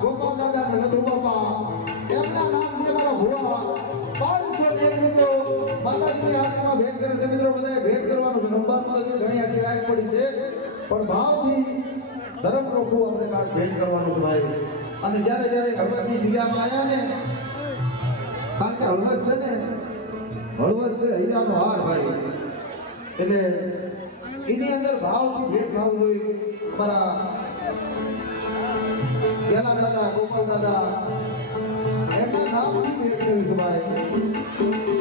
ગોપાલ દાદા ને લડુ બાપા એમના નામ જે મારા ભુવા 501 રૂપિયો માતાજીની હાથમાં ભેટ કરે છે. મિત્રો બધાએ ભેટ કરવાનું છે. રંબાનું તો ઘણી આખી રાત પડી છે પણ ભાવથી ધર્મ રોખવું આપણે કાજ ભેટ કરવાનું છે ભાઈ. અને જ્યારે જ્યારે હળવદની જગ્યામાં આવ્યા ને કારણ કે હળવદ છે ને હળવદ છે હૈયાનો હાર ભાઈ એટલે એની અંદર ભાવથી ભેટ ભાવ જોઈએ. અમારા પેલા દાદા ગોપાલ દાદા એમના નામથી ભેટ કરી છે ભાઈ.